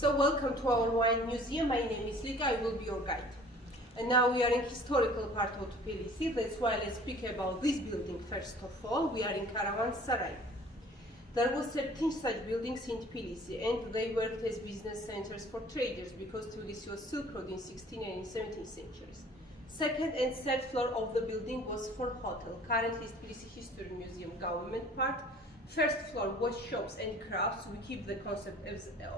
So welcome to our wine museum. My name is Lika, I will be your guide. And now we are in historical part of Tbilisi. That's why let's speak about this building first of all. We are in Karavansaray. There were 13 such buildings in Tbilisi, and they worked as business centers for traders because Tbilisi was Silk Road in 16th and 17th centuries. Second and third floor of the building was for hotel. Currently Tbilisi History Museum government part. First floor was shops and crafts. We keep the concept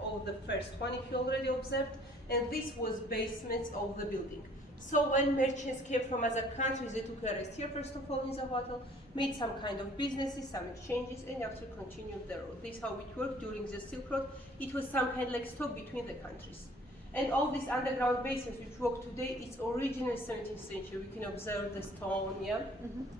of the first one if you already observed. And this was basements of the building. So when merchants came from other countries, they took a rest here first of all in the hotel, made some kind of businesses, some exchanges, and after continued the road. This is how it worked during the Silk Road. It was some kind of like stop between the countries. And all these underground basements which work today, it's original 17th century. We can observe the stone, yeah?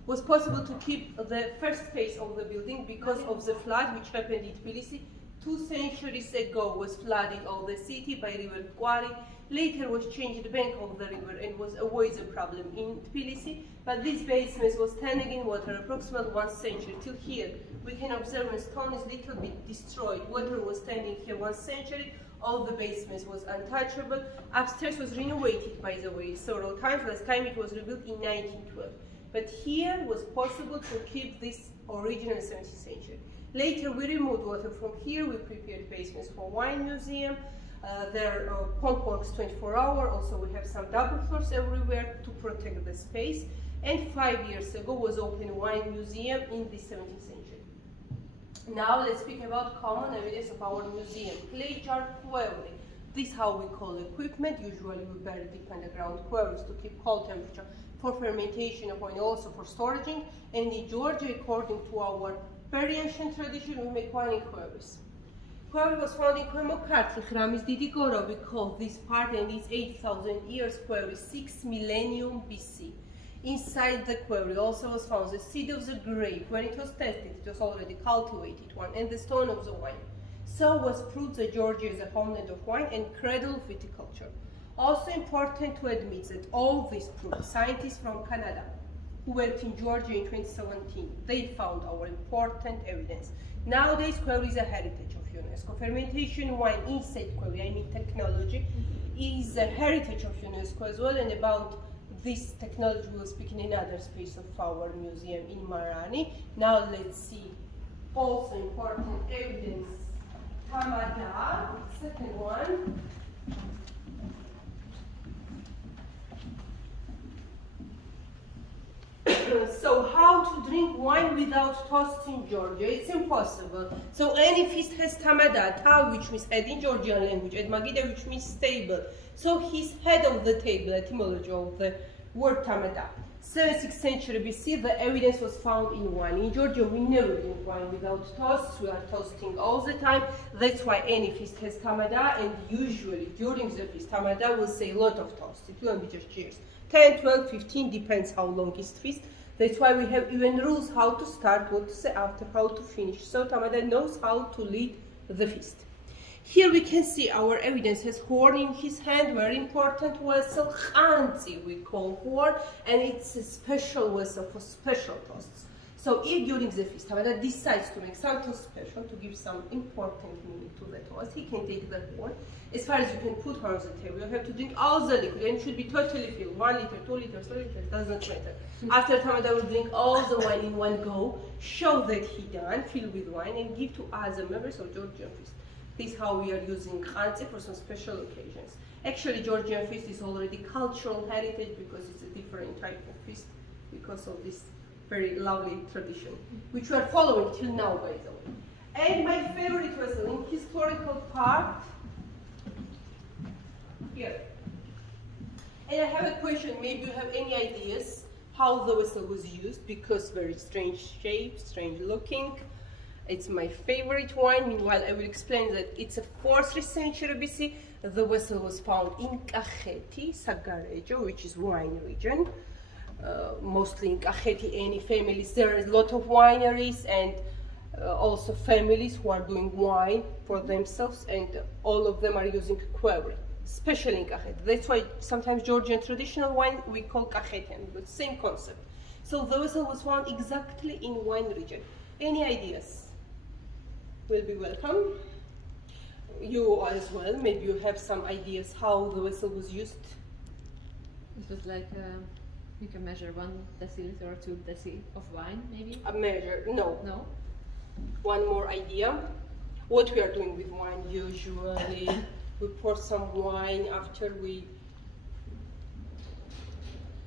Was possible to keep the first phase of the building because of the flood which happened in Tbilisi. 2 centuries ago was flooded all the city by river Gwari. Later was changed the bank of the river and was always a problem in Tbilisi. But this basement was standing in water approximately 1 century till here. We can observe the stone is little bit destroyed. Water was standing here 1 century. All the basements was untouchable. Upstairs was renovated, by the way, several times. Last time it was rebuilt in 1912. But here was possible to keep this original 17th century. Later we removed water from here. We prepared basements for wine museum. There are pump works 24 hours. Also we have some double floors everywhere to protect the space. And 5 years ago was opened wine museum in the 17th century. Now let's speak about common evidence of our museum. Clay jar quarry. This is how we call equipment. Usually we bury deep underground quarries to keep cold temperature for fermentation of wine, also for storage. And in Georgia, according to our very ancient tradition, we make wine in quarries. Quarry was found in Kemokatli, Hramis Didigoro. We call this part, and it's 8,000 years quarry, 6 millennium BC. Inside the quarry also was found the seed of the grape. When it was tested, it was already cultivated one, and the stone of the wine. So was proved that Georgia is a homeland of wine and cradle of viticulture. Also important to admit that all this proved scientists from Canada who worked in Georgia in 2017, they found our important evidence. Nowadays, quarry is a heritage of UNESCO. Fermentation wine inside quarry, I mean technology, is a heritage of UNESCO as well, and about this technology we'll speak in another space of our museum in Marani. Now let's see also important evidence. Tamada, second one. So how to drink wine without toast in Georgia? It's impossible. So any feast has tamada, ta, which means head in Georgian language, and magida, which means table. So he's head of the table, etymology of the word tamada. 7th century BC, the evidence was found in wine. In Georgia, we never drink wine without toast. We are toasting all the time. That's why any feast has tamada, and usually during the feast, tamada will say a lot of toast. It won't be just cheers. 10, 12, 15, depends how long is feast. That's why we have even rules how to start, what to say after, how to finish. So tamada knows how to lead the feast. Here we can see our evidence has horn in his hand, very important vessel, khanzi we call horn, and it's a special vessel for special toasts. So if during the feast Tamada decides to make something special, to give some important meaning to the toast, he can take the horn. As far as you can put her on the table, you have to drink all the liquid, and it should be totally filled, 1 liter, 2 liters, 3 liters, doesn't matter. After Tamada will drink all the wine in one go, show that he done, fill with wine, and give to other members of Georgian feast. This is how we are using khanzi for some special occasions. Actually, Georgian feast is already cultural heritage because it's a different type of feast because of this very lovely tradition, which we are following till now, by the way. And my favorite vessel in historical part, here. And I have a question, maybe you have any ideas how the vessel was used, because very strange shape, strange looking. It's my favorite wine. Meanwhile, I will explain that it's a 4th century BC. The vessel was found in Kakheti, Sagarejo, which is wine region. Mostly in Kakheti, any families. There is a lot of wineries and also families who are doing wine for themselves, and all of them are using quarry, especially in Kakheti. That's why sometimes Georgian traditional wine we call Kakhetian, but same concept. So the vessel was found exactly in wine region. Any ideas? Will be welcome. You as well, maybe you have some ideas how the vessel was used. It was like you can measure 1 deciliter or 2 deci of wine, maybe. A measure, no. No. One more idea. What we are doing with wine usually, we pour some wine after we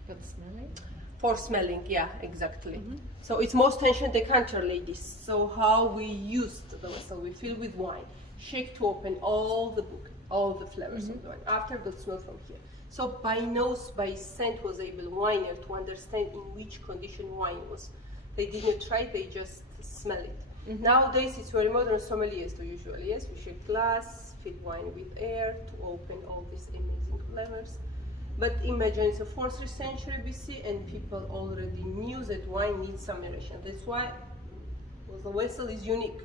For the smelling. for smelling. Yeah, exactly. So it's most ancient decanter, ladies. So how we used the vessel, we fill with wine, shake to open all the book, all the flavors of the wine. After the smell from here. So by nose, by scent was able winer to understand in which condition wine was. They didn't try, they just smell it. Nowadays it's very modern, sommeliers do usually, yes, we shake glass, fill wine with air to open all these amazing flavors. But imagine it's a 4th century BC and people already knew that wine needs some aeration. That's why the vessel is unique.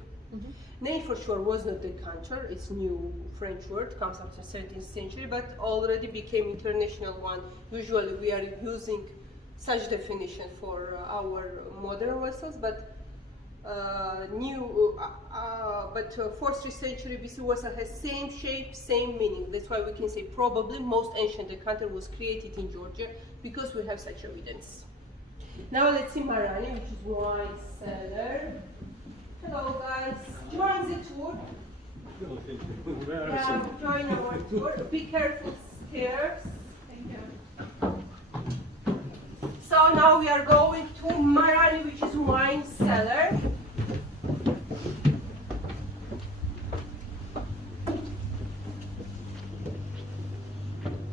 Name for sure was not decanter, it's new French word, comes after 13th century, but already became international one. Usually we are using such definition for our modern vessels, but 4th century BC vessel has same shape, same meaning. That's why we can say probably most ancient decanter was created in Georgia because we have such evidence. Now let's see Marani, which is wine cellar. Hello guys, join the tour. Yeah, join our tour. Be careful stairs. Thank you. So now we are going to Marani, which is wine cellar.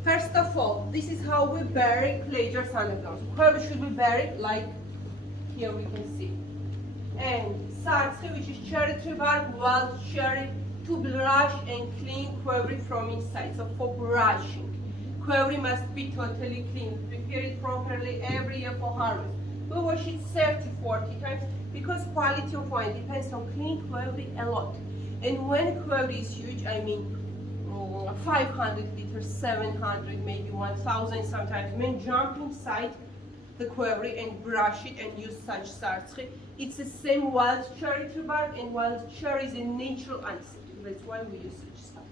First of all, this is how we bury pleasures underground. Whoever should be buried, like here we can see. And sartri, which is cherry tree bark, wild cherry, to brush and clean query from inside. So for brushing, query must be totally clean. Prepare it properly every year for harvest. We wash it 30-40 times because quality of wine depends on clean query a lot. And when query is huge, I mean 500 liters, 700, maybe 1,000 sometimes. Men jump inside the query and brush it and use such sartri. It's the same wild cherry tree bark, and wild cherry is a natural antiseptic. That's why we use such stuff.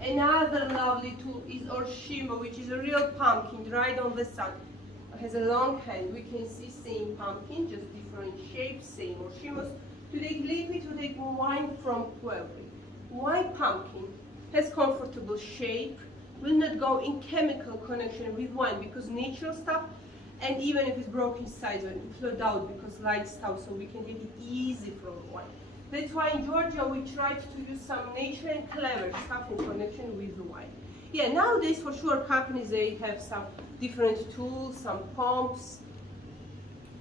Another lovely tool is orshimo, which is a real pumpkin dried on the sun. It has a long hand. We can see same pumpkin, just different shapes, same orshimos. To take liquid, to take wine from query. Why pumpkin has comfortable shape, will not go in chemical connection with wine because natural stuff. And even if it's broken sides, it will float out because light stuff, so we can take it easy from wine. That's why in Georgia we tried to use some nature and clever stuff in connection with the wine. Yeah, nowadays for sure companies, they have some different tools, some pumps.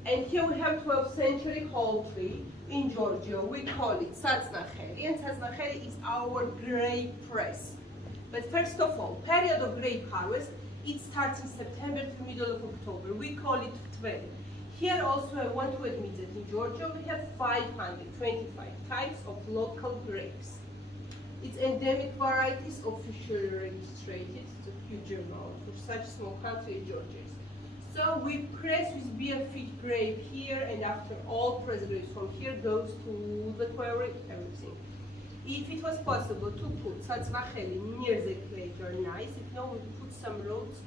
And here we have 12th century whole tree in Georgia. We call it tzatznacheli, and tzatznacheli is our grape press. But first of all, period of grape harvest, it starts in September to middle of October. We call it tvel. Here also I want to admit that in Georgia we have 525 types of local grapes. It's endemic varieties officially registered. It's a huge amount for such small country as Georgia. So we press with beer feed grape here, and after all press grapes from here goes to the query, everything. If it was possible to put tzatzvacheli near the equator, nice. If not, we put some roads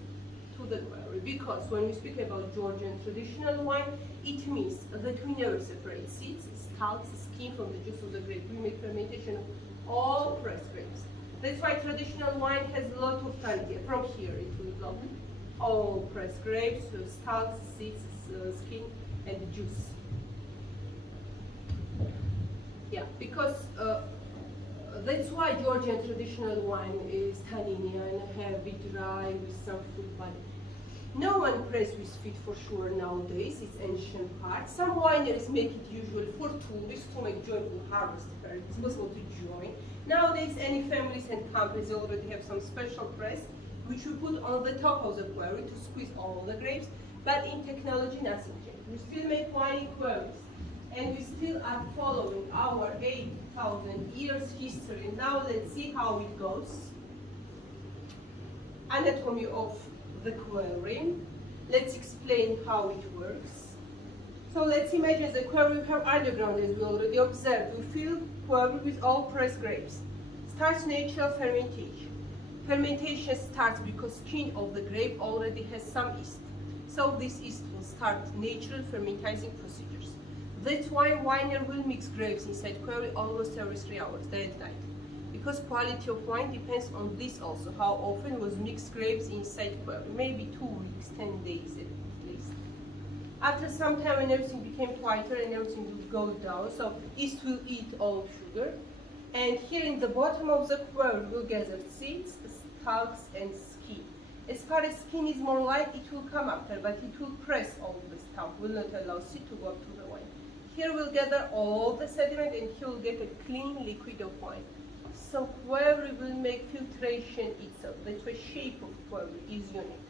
to the query. Because when we speak about Georgian traditional wine, it means that we never separate seeds, stalks, skin from the juice of the grape. We make fermentation of all pressed grapes. That's why traditional wine has a lot of tannin. From here it will go all pressed grapes, stalks, seeds, skin, and juice. Yeah, because that's why Georgian traditional wine is tanninian, heavy, dry, with some fruit body. No one press with feet for sure nowadays, it's ancient part. Some wineries make it usually for tourists to make joyful harvest fair. It's possible to join. Nowadays, any families and companies already have some special press, which we put on the top of the query to squeeze all the grapes. But in technology, nothing changed. We still make wine in queries. And we still are following our 8,000 years history. Now let's see how it goes. Anatomy of the query. Let's explain how it works. So let's imagine the query we have underground, as we already observed. We fill query with all pressed grapes. starts natural fermentation. Fermentation starts because skin of the grape already has some yeast. So this yeast will start natural fermentizing procedures. That's why winer will mix grapes inside quarry almost every 3 hours, day and night. Because quality of wine depends on this also, how often was mixed grapes inside quarry. Maybe 2 weeks, 10 days at least. After some time when everything became whiter and everything will go down, so yeast will eat all sugar. And here in the bottom of the quarry we'll gather seeds, stalks and skin. As far as skin is more light, it will come after, but it will press all the stalk, will not allow seed to go up to the wine. Here we'll gather all the sediment and here we'll get a clean liquid of wine. So quarry will make filtration itself. That's why shape of quarry is unique.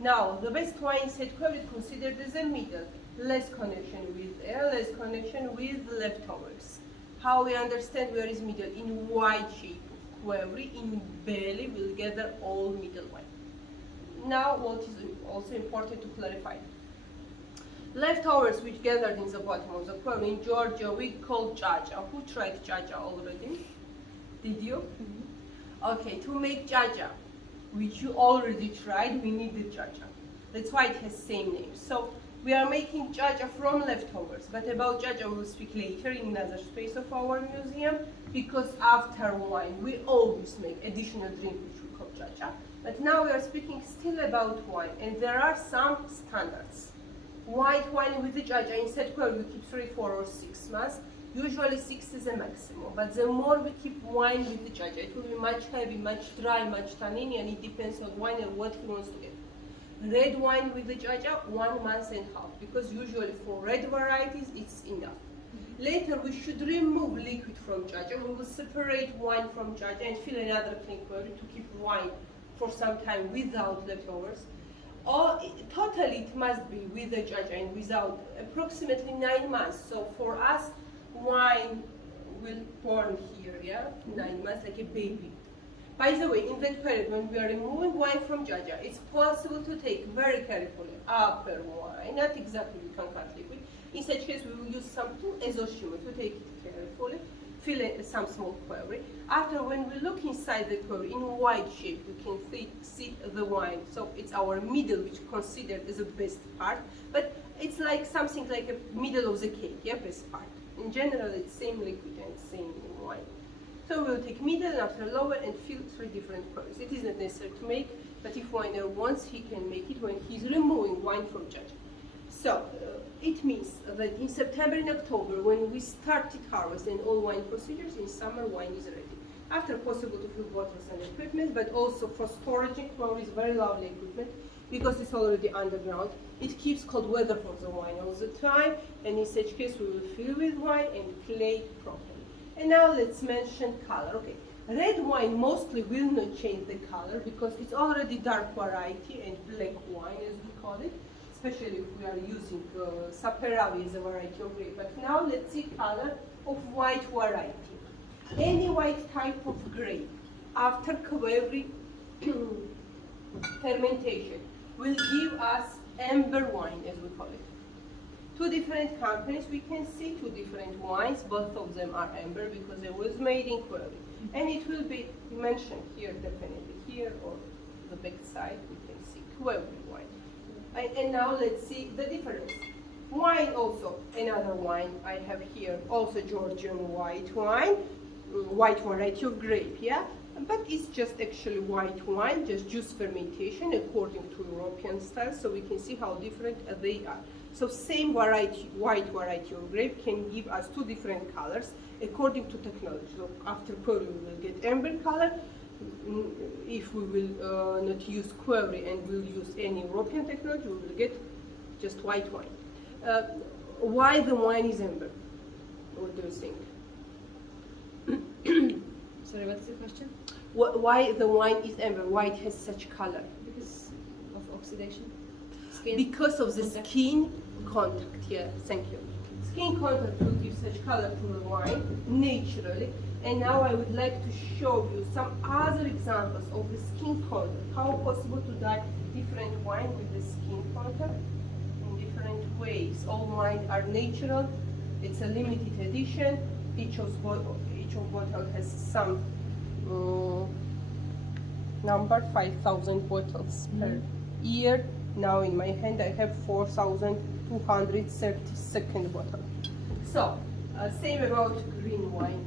Now, the best wine inside quarry is considered as a middle, less connection with air, less connection with leftovers. How we understand where is middle? In wide shape of quarry, in belly, we'll gather all middle wine. Now, what is also important to clarify. Leftovers which gathered in the bottom of the quarry in Georgia, we call jaja. Who tried jaja already? Did you? Mm-hmm. Okay, to make jaja, which you already tried, we need the jaja. That's why it has same name. So we are making jaja from leftovers, but about jaja we will speak later in another space of our museum, because after wine we always make additional drink which we call jaja. But now we are speaking still about wine, and there are some standards. White wine with the jaja inside quarry we keep 3, 4 or 6 months. Usually 6 is a maximum, but the more we keep wine with the jaja, it will be much heavy, much dry, much tannin, and it depends on wine and what he wants to get. Red wine with the jaja, 1 month and a half, because usually for red varieties it's enough. Later we should remove liquid from jaja. We will separate wine from jaja and fill another clean quarry to keep wine for some time without leftovers. Or totally it must be with the jaja and without, approximately 9 months. So for us, wine will born here, yeah? 9 months, like a baby. By the way, in that period, when we are removing wine from jaja, it's possible to take very carefully upper wine, not exactly we can cut liquid. In such case, we will use some tool, azoshima, to take it carefully, fill some small quarry. After, when we look inside the quarry, in wide shape, we can see the wine. So it's our middle, which is considered as the best part, but it's like something like a middle of the cake, yeah, best part. In general, it's same liquid and same wine. So we'll take middle and after lower and fill 3 different quarries. It is not necessary to make, but if winer wants, he can make it when he's removing wine from jaja. So it means that in September and October, when we started harvest and all wine procedures, in summer wine is ready. After possible to fill bottles and equipment, but also for storage in quarry is very lovely equipment because it's already underground. It keeps cold weather for the wine all the time, and in such case we will fill with wine and clay properly. And now let's mention color. Okay, red wine mostly will not change the color because it's already dark variety and black wine as we call it, especially if we are using Saperavi as a variety of grape. But now let's see color of white variety. Any white type of grape after quarry fermentation will give us amber wine as we call it. 2 different companies, we can see 2 different wines, both of them are amber because it was made in quarry. And it will be mentioned here, definitely here or the back side, we can see quarry wine. And now let's see the difference. Wine also, another wine I have here, also Georgian white wine, white variety of grape, yeah? But it's just actually white wine, just juice fermentation according to European style, so we can see how different they are. So same variety, white variety of grape can give us 2 different colors according to technology. So after quarry we will get amber color. If we will not use quarry and will use any European technology, we will get just white wine. Why the wine is amber? What do you think? Sorry, what's the question? Why the wine is amber? Why it has such color? Because of oxidation? Skin? Because of the contact. skin contact. Yeah, thank you. Skin contact will give such color to the wine naturally. And now I would like to show you some other examples of the skin contact. How possible to dye different wine with the skin contact in different ways. All wine are natural. It's a limited edition. Each of bottle has some number 5,000 bottles per year. Now in my hand I have 4,232nd bottle. So, same about green wine.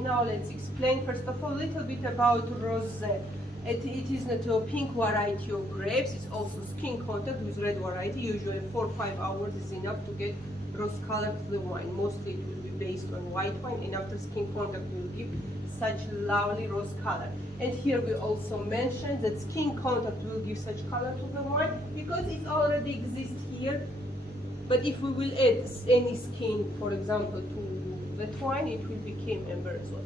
Now let's explain first of all a little bit about rosé. It is not a pink variety of grapes, it's also skin contact with red variety. Usually 4 or 5 hours is enough to get rose color to the wine. Mostly it will be based on white wine, and after skin contact will give such lovely rose color. And here we also mentioned that skin contact will give such color to the wine because it already exists here. But if we will add any skin, for example, to that wine, it will become amber as well.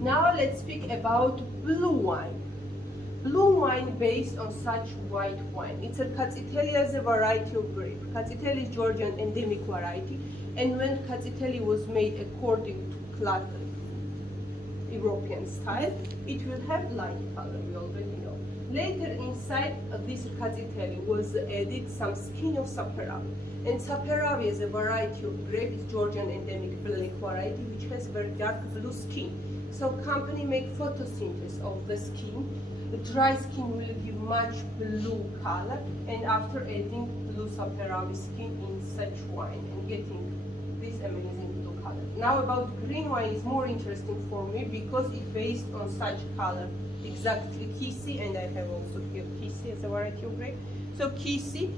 Now let's speak about blue wine. Blue wine based on such white wine. It's a Katsiteli as a variety of grape. Katsiteli is Georgian endemic variety, and when Katsiteli was made according to European style, it will have light color, we already know. Later inside this Katsiteli was added some skin of Saperavi. And Saperavi is a variety of grape, it's Georgian endemic black variety, which has very dark blue skin. So company make photosynthesis of the skin. The dry skin will give much blue color, and after adding blue Saperavi skin in such wine and getting this amazing blue color. Now about green wine is more interesting for me because it's based on such color. Exactly Kisi, and I have also here Kisi as a variety of grape. So Kisi,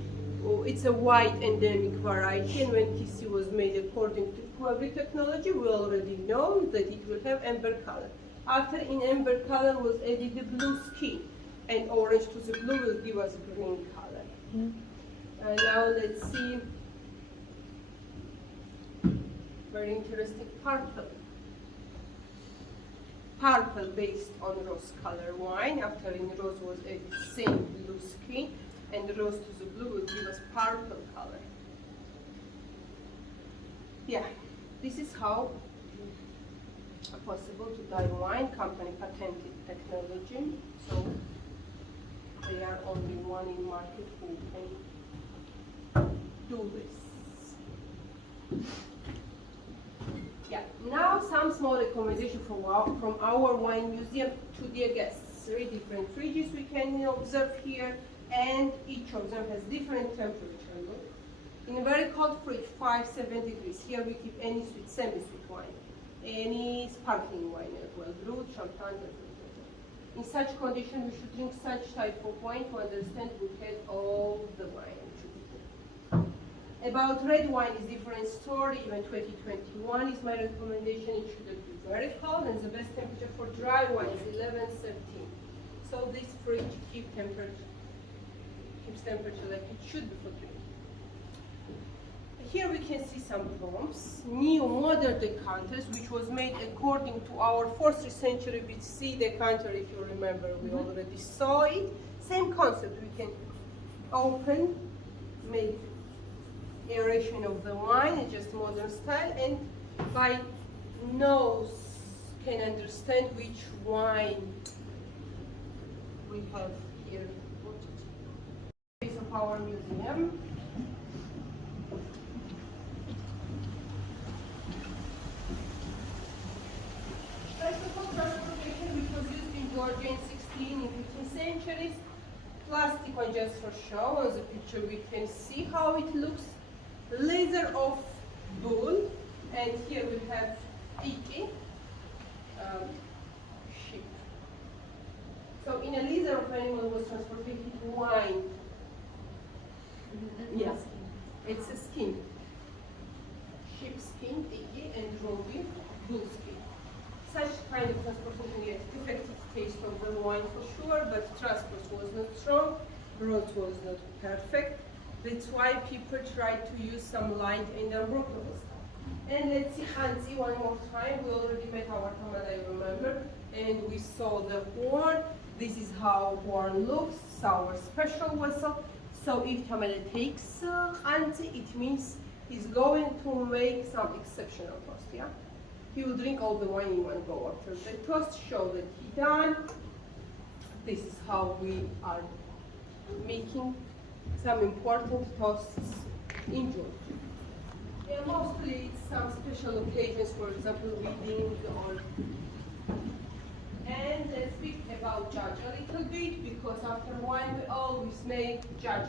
it's a white endemic variety, and when Kisi was made according to Puebli technology, we already know that it will have amber color. After in amber color was added the blue skin, and orange to the blue will give us green color. Now let's see, very interesting purple. Purple based on rose color wine. After in rose was added same blue skin, and the rose to the blue will give us purple color. Yeah, this is how possible to dye wine. Company patented technology, so they are only one in market who can do this. Yeah, now some small recommendation from our wine museum to dear guests. 3 different fridges we can observe here, and each of them has different temperature. Look. In a very cold fridge, 5-7 degrees. Here we keep any sweet, semi-sweet wine, any sparkling wine as well, brut, champagne, etc. In such condition, we should drink such type of wine to understand we had all the wine. About red wine is different story. Even 2021 is my recommendation. It shouldn't be very cold, and the best temperature for dry wine is 11-13. So this fridge keeps temperature like it should be for drinking. Here we can see some tombs, new modern decanters, which was made according to our 4th century BC decanter. If you remember, we already saw it. Same concept. We can open, make aeration of the wine, it's just modern style, and by nose can understand which wine we have here. Piece of our museum. First of all, transportation, which was used in Georgia in 16th and 15th centuries. Plastic one just for show. On the picture we can see how it looks. Leather of bull, and here we have Iki, sheep. So in a leather of animal was transported wine. Yes, it's a skin. Sheep skin, Iki, and Ruby, bull skin. Such kind of transportation gave effective taste of the wine for sure, but transport was not strong, road was not perfect. That's why people try to use some light and unbroken stuff. And let's see Hanzi one more time. We already met our Tamada, I remember, and we saw the horn. This is how horn looks. It's our special vessel. So if Tamada takes Hanzi, it means he's going to make some exceptional toast. Yeah, he will drink all the wine in one go. After the toast show that he done. This is how we are making some important toasts in Georgia. Yeah, mostly it's some special occasions, for example, wedding or. And let's speak about Jaja a little bit because after wine we always make Jaja.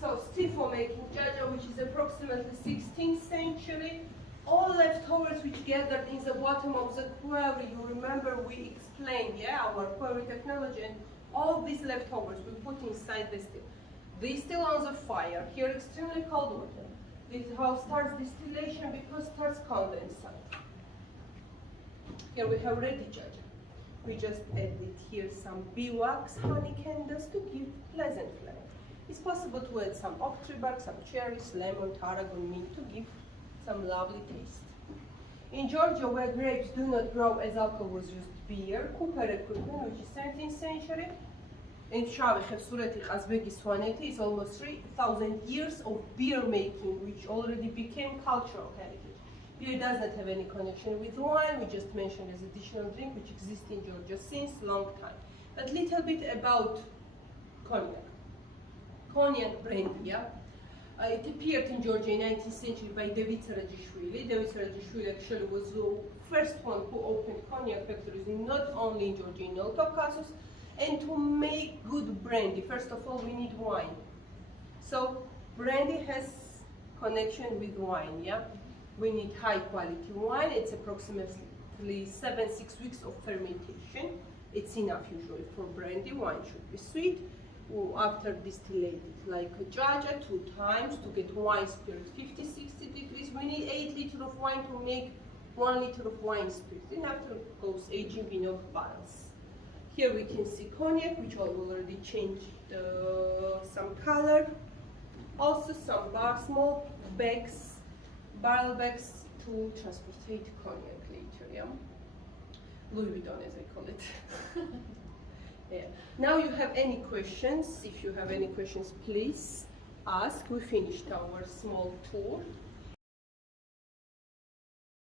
So still for making Jaja, which is approximately 16th century, all leftovers which gathered in the bottom of the quarry, you remember we explained, yeah, our quarry technology, and all these leftovers we put inside the still. They still on the fire, here extremely cold water. This is how starts distillation because starts condensate. Here we have ready Jaja. We just added here some beeswax, honey candles to give pleasant flavor. It's possible to add some oak tree bark, some cherries, lemon, tarragon, mint to give some lovely taste. In Georgia, where grapes do not grow as alcohol was used, beer, cooper equipment, which is 17th century. In Shah, we have Surati Azbegi Swaneti. It's almost 3,000 years of beer making, which already became cultural heritage. Beer does not have any connection with wine. We just mentioned as additional drink, which exists in Georgia since long time. But little bit about cognac. Cognac brandy, yeah. It appeared in Georgia in 19th century by David Sarajishvili. David Sarajishvili actually was the first one who opened cognac factories not only in Georgia, in all Caucasus. And to make good brandy, first of all, we need wine. So brandy has connection with wine, yeah? We need high quality wine. It's approximately 6 weeks of fermentation. It's enough usually for brandy. Wine should be sweet. After distillated, like a Jaja 2 times to get wine spirit 50-60 degrees. We need 8 liters of wine to make 1 liter of wine spirit. Then after goes aging in oak barrels. Here we can see cognac, which already changed some color. Also some small bags, barrel bags to transport cognac later, yeah? Louis Vuitton, as I call it. Yeah. Now you have any questions? If you have any questions, please ask. We finished our small tour.